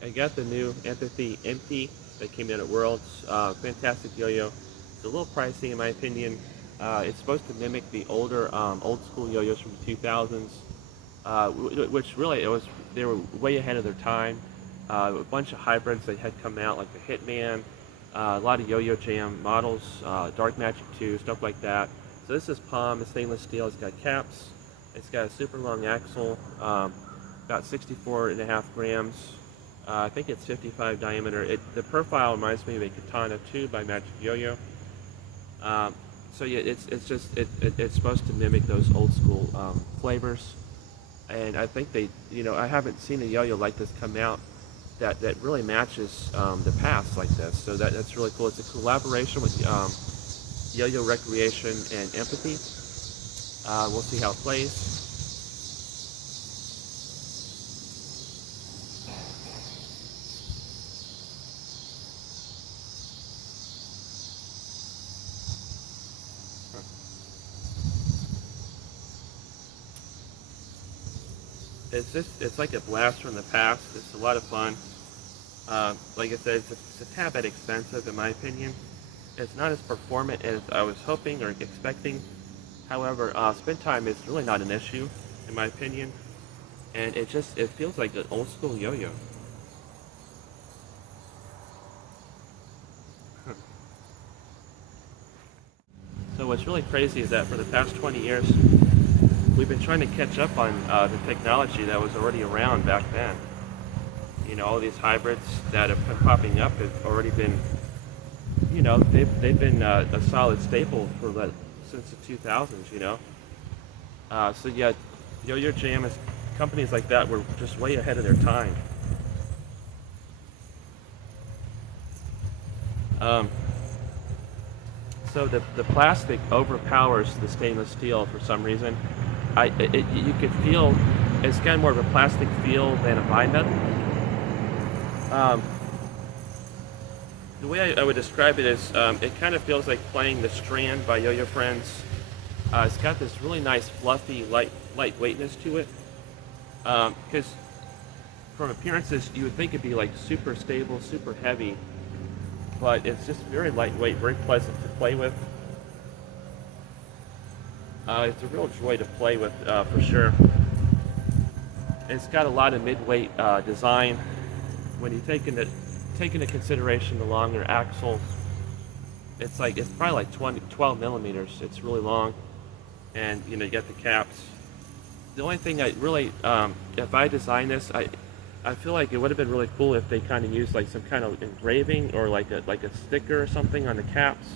I got the new Empathy Empty that came out at Worlds. Fantastic yo-yo. It's a little pricey in my opinion. It's supposed to mimic the older, old school yo-yos from the 2000s, which really they were way ahead of their time. A bunch of hybrids that had come out, like the Hitman, a lot of Yo-Yo Jam models, Dark Magic 2, stuff like that. So this is Palm, it's stainless steel. It's got caps. It's got a super long axle, about 64.5 grams. I think it's 55 diameter. The profile reminds me of a Katana 2 by Magic Yo-Yo. So yeah, it's supposed to mimic those old school flavors, and I think I haven't seen a yo-yo like this come out that really matches the past like this. So that's really cool. It's a collaboration with Yo-Yo Recreation and Empathy. We'll see how it plays. It's like a blast from the past. It's a lot of fun. Like I said, it's a tad bit expensive in my opinion. It's not as performant as I was hoping or expecting. However, spin time is really not an issue in my opinion. And it feels like an old school yo-yo. So what's really crazy is that for the past 20 years, we've been trying to catch up on the technology that was already around back then. All these hybrids that have been popping up have already been, they've been a solid staple since the 2000s, So yeah, Yo-Yo Jam, companies like that were just way ahead of their time. So the plastic overpowers the stainless steel for some reason. You could feel it's got more of a plastic feel than a bimetal. The way I would describe it is it kind of feels like playing the Strand by Yo-Yo Friends. It's got this really nice fluffy lightweightness to it. Because from appearances you would think it'd be like super stable, super heavy, but it's just very lightweight, very pleasant to play with. It's a real joy to play with for sure. It's got a lot of mid-weight design. When you take into consideration the longer axle, it's probably like 12 millimeters. It's really long, and you get the caps. The only thing if I designed this, I feel like it would have been really cool if they kind of used like some kind of engraving or like a sticker or something on the caps.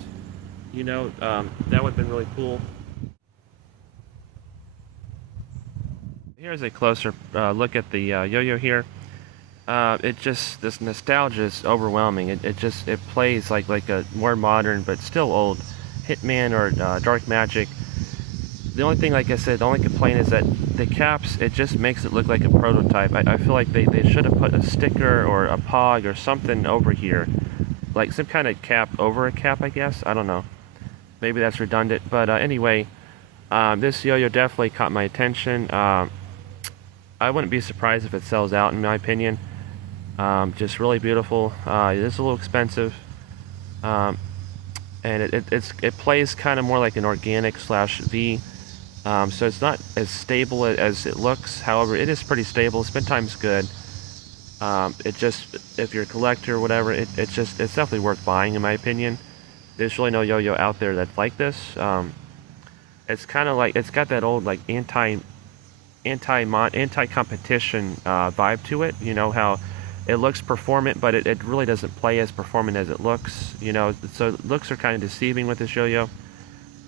That would have been really cool. Here's a closer look at the yo-yo here. This nostalgia is overwhelming. It plays like a more modern but still old Hitman or Dark Magic. The only thing, like I said, the only complaint is that the caps, it just makes it look like a prototype. I feel like they should have put a sticker or a pog or something over here, like some kind of cap over a cap, I guess. I don't know. Maybe that's redundant, but anyway, this yo-yo definitely caught my attention. I wouldn't be surprised if it sells out, in my opinion. Just really beautiful. It is a little expensive, and it plays kind of more like an organic /V. So it's not as stable as it looks. However, it is pretty stable. Spin time's good. If you're a collector or whatever, it's definitely worth buying, in my opinion. There's really no yo-yo out there that's like this. It's kind of like, it's got that old like anti-competition vibe to it. How it looks performant, but it really doesn't play as performant as it looks. So looks are kind of deceiving with this yo-yo,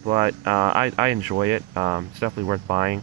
but I enjoy it. It's definitely worth buying.